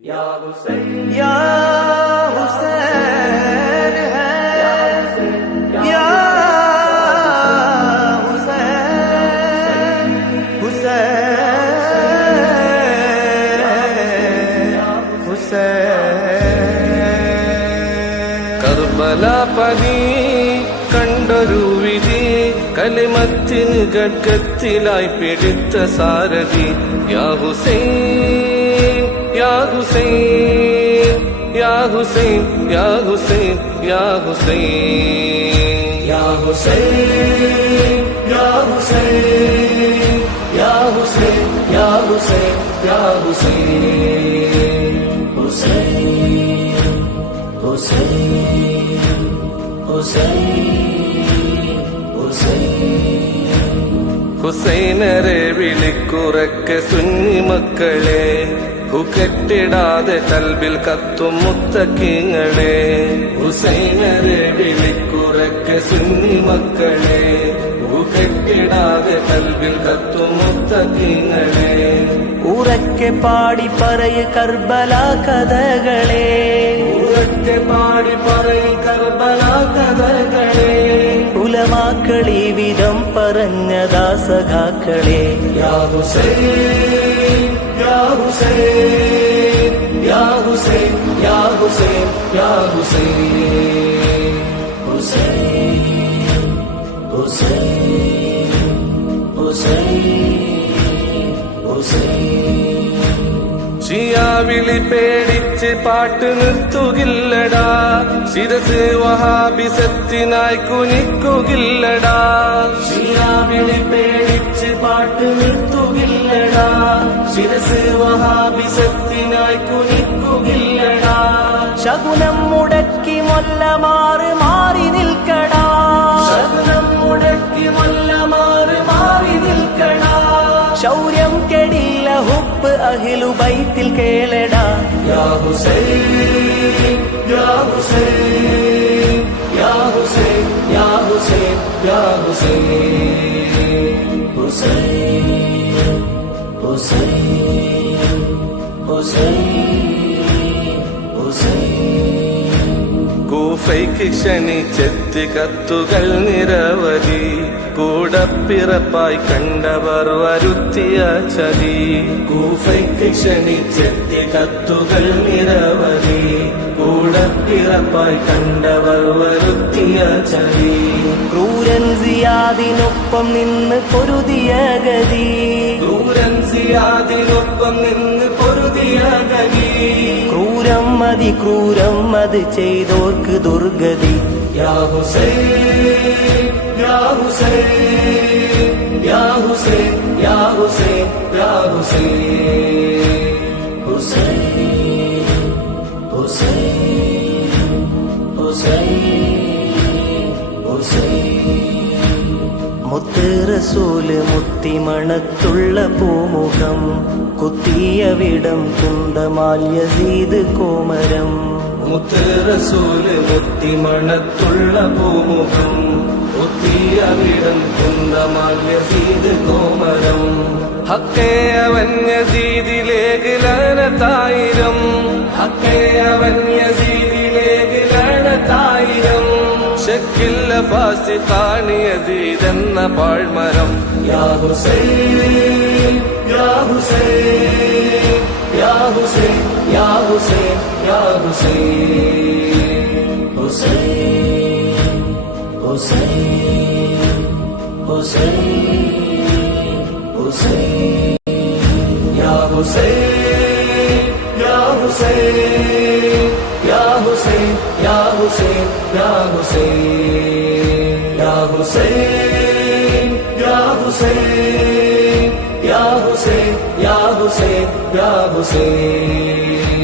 या हुसैन या हुसैन है या हुसैन हुसैन हुसैन കർബല പനി കണ്ടൊരു വിധി കലിമത്തിന് ഖഡ്ഗത്തിലായി പിടിത്ത സാരഥി യാ ഹുസൈൻ യാ ഹുസൈൻ യാ ഹുസൈൻ യാ ഹുസൈൻ യാ ഹുസൈൻ യാ ഹുസൈൻ യാ ഹുസൈൻ യാ ഹുസൈൻ യാ ഹുസൈൻ യാ ഹുസൈൻ ഹുസൈൻ ഹുസൈനരെ വിളിക്കുറക്കെ സുന്നി മക്കളെ ഹുക്കെട്ടിടാതെ കൽബിൽ കത്തും മുത്തക്കിങ്ങളെ ഹുസൈനരെ വിളിക്കുറക്കെ സുന്നി മക്കളെ ഹുക്കെട്ടിടാതെ കൽബിൽ കത്തും മുത്തക്കിങ്ങളെ ഉറക്കെ പാടി പറയ് കർബല കഥകളെ ഉറക്കെ പാടി പറയ് കർബല കഥകളെ ഉലമാക്കളി വിധം പറഞ്ഞതാ സഖാക്കളെ യാ ഹുസൈൻ യാ ഹുസൈൻ യാ ഹുസൈൻ യാ ഹുസൈൻ യാ ഹുസൈൻ ഹുസൈൻ ഹുസൈൻ ഹുസൈൻ ഷിയാവിളി പേടിച്ച് പാട്ട് നിർത്തുകില്ലടാ ശിരസ് വഹാബിസത്തിനായി കുനിക്കുകില്ലടാ ഷിയാവിളി പേടിച്ച് പാട്ട് നിർത്തുകില്ലടാ ശിരസ് വഹാബിസത്തിനായി കുനിക്കുകില്ലടാ ശകുനം മുടക്കി മൊല്ല മാറി നിൽക്കടാ ശകുനം മുടക്കി മൊല്ല മാറി നിൽക്കടാ ശൗര്യം കെടില്ല ഹുബ് അഹ്ലു ബൈത്തിൽ കേളടാ യാ ഹുസൈൻ യാ ഹുസൈൻ യാ ഹുസൈൻ യാ ഹുസൈൻ യാ ഹുസൈൻ ഹുസൈൻ ഹുസൈൻ ഹുസൈൻ കൂഫയ്ക്ക് ക്ഷണിച്ചെത്തി കത്തുകൾ നിരവധി കൂടപ്പിറപ്പായി കണ്ടവർ വരുത്തിയ ചതി കൂഫയ്ക്ക് ക്ഷണിച്ചെത്തി കത്തുകൾ നിരവധി കൂടപ്പിറപ്പായി കണ്ടവർ വരുത്തിയ ചതി ക്രൂരൻ സിയാദിനൊപ്പം നിന്ന് പൊരുതിയ ഗതി ക്രൂരൻ സിയാദിനൊപ്പം നിന്ന് പൊരുതിയ ഗതി ക്രൂരം അത് ചെയ്തോർക്ക് ദുർഗതി യാ ഹുസൈൻ യാ ഹുസൈൻ യാ ഹുസൈൻ യാ ഹുസൈൻ യാ ഹുസൈൻ ഹുസൈൻ ഹുസൈൻ ഹുസൈൻ മുത്ത് റസൂല് മുത്തിമണത്തുള്ള പൂമുഖം കുത്തിയ വിടം കുന്തമാൽ യസീദ് കോമരം മുത്ത് റസൂല് മുത്തിമണത്തുള്ള പൂമുഖം കുത്തിയ വിടം കുന്തമാൽ യസീദ് കോമരം ഹക്കേ അവൻ യസീദിലേക്ക് ലഅനത്തായിരം ഹക്കേ അവൻ യസീദിലേക്ക് ലഅനത്തായിരം ശക്കില്ല ഫാസിഖാണ് യസീദ് എന്ന പാഴ്മരം യാ ഹുസൈൻ യാ ഹുസൈൻ യാ ഹുസൈൻ യാ ഹുസൈൻ യാ ഹുസൈൻ ഹുസൈൻ ഹുസൈൻ ഹുസൈൻ യാ ഹുസൈൻ യാ ഹുസൈൻ യാ ഹുസൈൻ യാ ഹുസൈൻ യാ ഹുസൈൻ യാ ഹുസൈൻ യാ ഹുസൈൻ യാ ഹുസൈൻ യാ ഹുസൈൻ യാ ഹുസൈൻ